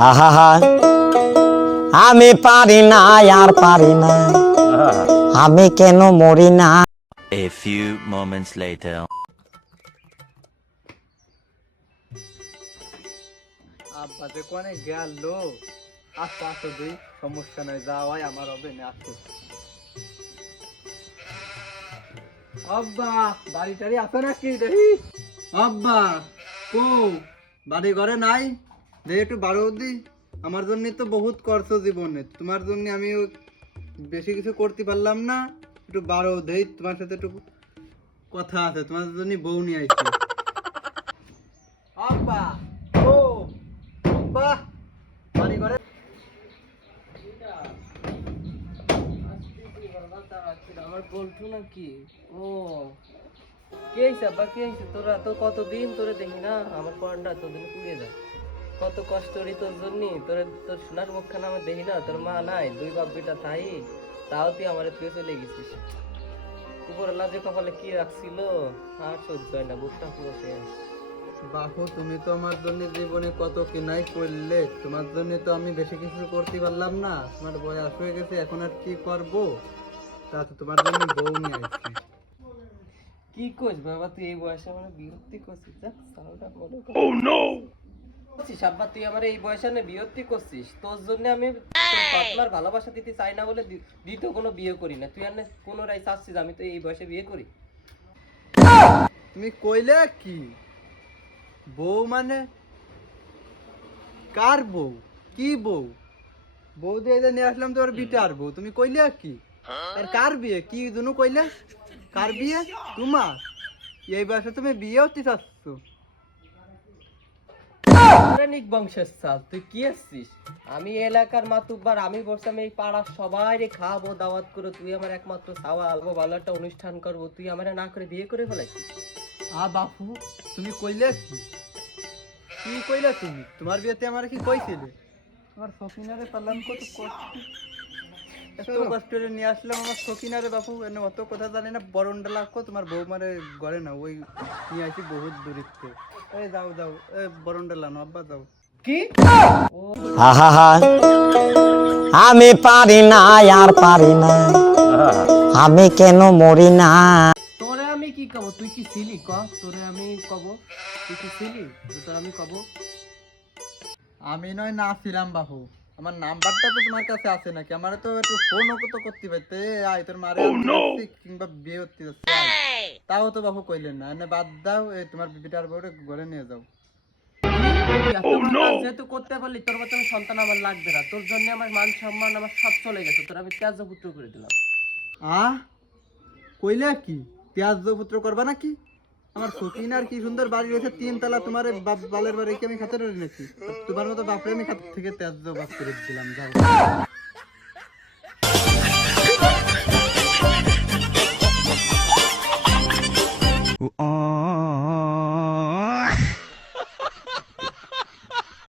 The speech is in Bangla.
আহা আমি পারি না আর পারি না, আমি কেন মরি না। A few moments later. আব্বা যে কোনে গেল, আস্তে আস্তে দিই, সমস্যা নাই, যাওয়াই আমার হবে না। আসতে আব্বা, বাড়ি টাড়ি আছে নাকি দেখি? আব্বা কো বাড়ি ঘরে নাই, দেখি একটু বাড়ো দি। আমার জন্য তো বহুত করছো জীবনে, তোমার জন্য আমি বেশি কিছু করতে পারলাম না, একটু বাড়ো দেই, তোমার সাথে একটু কথা আছে, তোমার জন্য বউ নিয়ে আইছি। আব্বা ও আব্বা, বাড়ি ঘরে আমার বলছো নাকি? ও কে হয়েছে আব্বা, কে হয়েছে? তোরা তো কতদিন তোরে দেখি না, আমার পড়াটা তোদের পুড়িয়ে যায়। কত কষ্ট করি তোর জন্য, তোর সোনার মুখখানা আমার দেখি না, তোর মা নাই, দুই বাপ বেটা তাই, তাও তুই আমার তুই চলে গেছিস। উপরওয়ালা যে কপালে কি রাখছিল, আর সহ্য হয় না, বুকটা পুরো শেষ। বাহু, তুমি তো আমার জন্য জীবনে কত কি নাই করলে, তোমার জন্য তো আমি বেশি কিছু করতে পারলাম না, তোমার বয়স হয়ে গেছে, এখন আর কি করবো, তা তো তোমার জন্য বউ নিয়ে আসছি। কি কইস বাবা, তুই এই বয়সে আমার বিরক্তি করছিস? যাক সালটা বলো। আব্বা তুই আমার এই বয়সে না বিরক্তি করছিস, তোর জন্য আমি আপনার ভালোবাসা দিতে চাই না বলে দ্বিতীয় কোনো বিয়ে করি না। তুই আর পুনরায় চাচ্ছিস আমি তো এই বয়সে বিয়ে করি? তুমি কইলে কি বউ মানে? কার বউ? কি বউ? বউ দিয়ে যে নিয়ে আসলাম তোর বিটার বউ, তুমি কইলে কি? আর কার বিয়ে? কি জন্য কইলে? কার বিয়ে? তোমার? এই বয়সে তুমি বিয়ে হতে চাচ্ছ? পৌরাণিক বংশের চাল, তুই কি আসছিস? আমি এলাকার মাতুব্বার, আমি বলছিলাম এই পাড়ার সবাই খাবো, দাওয়াত করে, তুই আমার একমাত্র সাওয়াল, ভালো একটা অনুষ্ঠান করবো, তুই আমার না করে বিয়ে করে ফেলাইছিস। বাপু, তুমি কইলে কি? কি কইলে তুমি? তোমার বিয়েতে আমার কি কইছিলে? আমার সকিনারে পারলাম কত কষ্ট, এত কষ্ট করে নিয়ে আসলাম আমার সকিনারে বাপু, এনে অত কথা জানি না, বরণডা লাগো তোমার বউ মারে ঘরে না, ওই নিয়ে আসি বহুত দূরিত্বে। এই যাও যাও, বরণডা লানো আব্বা, যাও। কি? আহা আমি পারি না আর পারি না, আমি কেন মরি না। তোরে আমি কি কব? তুই কি ছিলি ক? তোরে আমি কব তুই কি ছিলি? তোর আমি কব আমি নয় না ছিলাম বাপু, আমার নাম্বারটা তো তোমার কাছে আছে নাকি? আমার তো একটু ফোনও তো করতে পারতে, আয় তোর মারে কিংবা বিয়ে করতে যাচ্ছে, আয়। তাও তো বাপু কইলেন না, এনে বাদ দাও, এই তোমার বিবিটার বউরে ঘরে নিয়ে যাও। যেহেতু করতে পারলি, তোর মতো সন্তান আমার লাগবে না, তোর জন্য আমার মান সম্মান আমার সব চলে গেছে, তোর আমি ত্যাজ্য পুত্র করে দিলাম। কইলে কি ত্যাজ্য পুত্র করবা নাকি? আমার সকিনার কি সুন্দর বাড়ি রয়েছে, 3 তলা, তোমার বালের বাড়ি কি আমি খাতে রয়ে নাকি? তোমার মতো বাপরে আমি খাত থেকে ত্যাজ্য বাপ করে দিলাম, যাও।